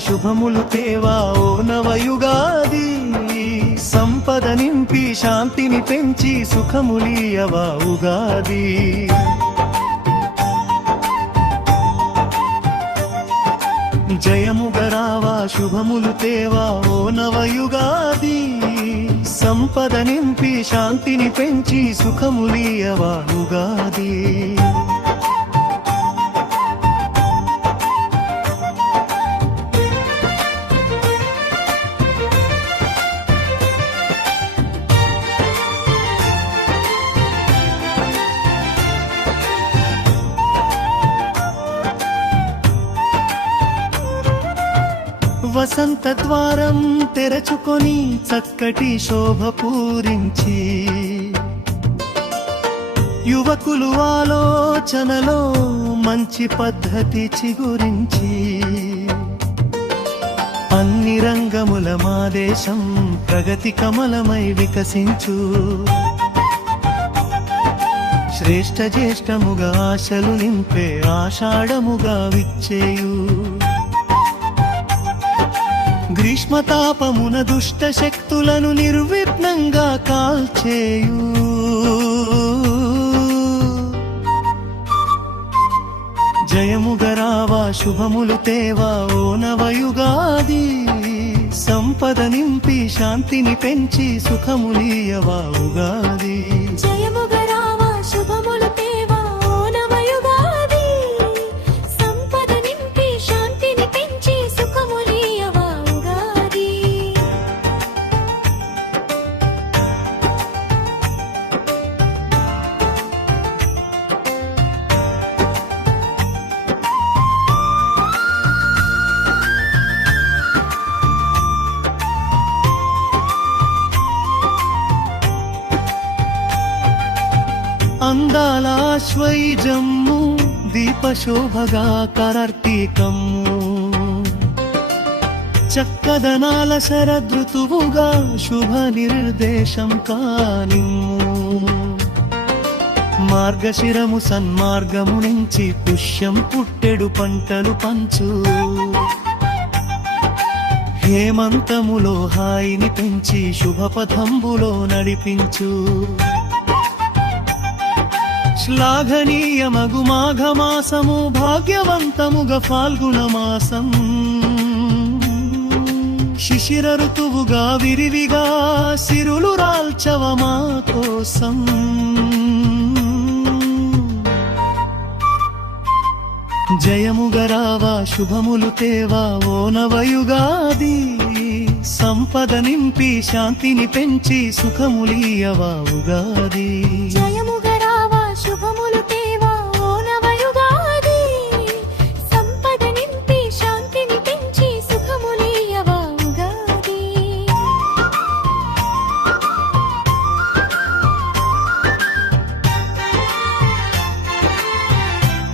శుభములు తేవా ఓ నవయుగాది సంపద నింపి శాంతిని పెంచి సుఖములియవా ఉగాది జయముగరావా శుభములు తేవా ఓ నవయుగాది సంపద నింపి శాంతిని పెంచి సుఖములియవా ఉగాది వసంత ద్వారం తెరచుకొని చక్కటి శోభ పూరించి యువకులు ఆలోచనలో మంచి పద్ధతి చిగురించి అన్ని రంగముల మా దేశం ప్రగతి కమలమై వికసించు శ్రేష్ఠ జ్యేష్ఠముగా ఆశలు నింపే ఆషాఢముగా విచ్చేయు గ్రీష్మతాపమున దుష్ట శక్తులను నిర్విఘ్నంగా కాల్చేయు జయముగరావా శుభములు తేవా ఓ నవయుగాది సంపద నింపి శాంతిని పెంచి సుఖములియవా ఉగాది జయముగరావా శుభములు తేవా ఓ నవయుగాది సంపద నింపి శాంతిని పెంచి సుఖములియవా ఉగాది అందాల శ్వైజమ్ము దీపశోభగా కరార్తీకమ్ము చక్కదనాల శరదృతువుగా శుభ నిర్దేశం కానిమ్ము మార్గశిరము సన్మార్గము నుంచి పుష్యం పుట్టెడు పంటలు పంచు హేమంతములో హాయిని పెంచి శుభపథంబులో నడిపించు శ్లాఘనీయమగు మాఘమాసము భాగ్యవంతముగా ఫాల్గుణ మాసం శిశిర ఋతువుగా విరివిగా సిరులు రాల్చవ మా కోసం జయముగరావా శుభములు తేవా ఓ నవయుగాది సంపద నింపి శాంతిని పెంచి సుఖములియవా ఉగాది